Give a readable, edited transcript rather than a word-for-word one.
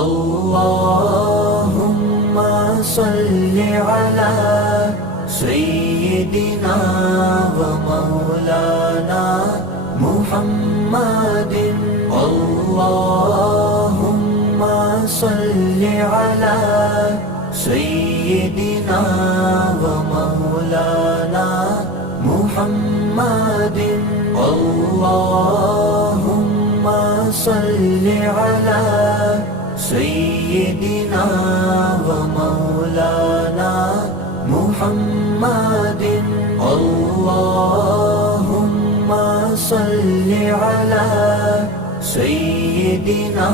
اللهم صل على سيدنا ومولانا محمد اللهم صل على سيدنا ومولانا محمد اللهم صل على سيدنا ومولانا محمد اللهم صل على سيدنا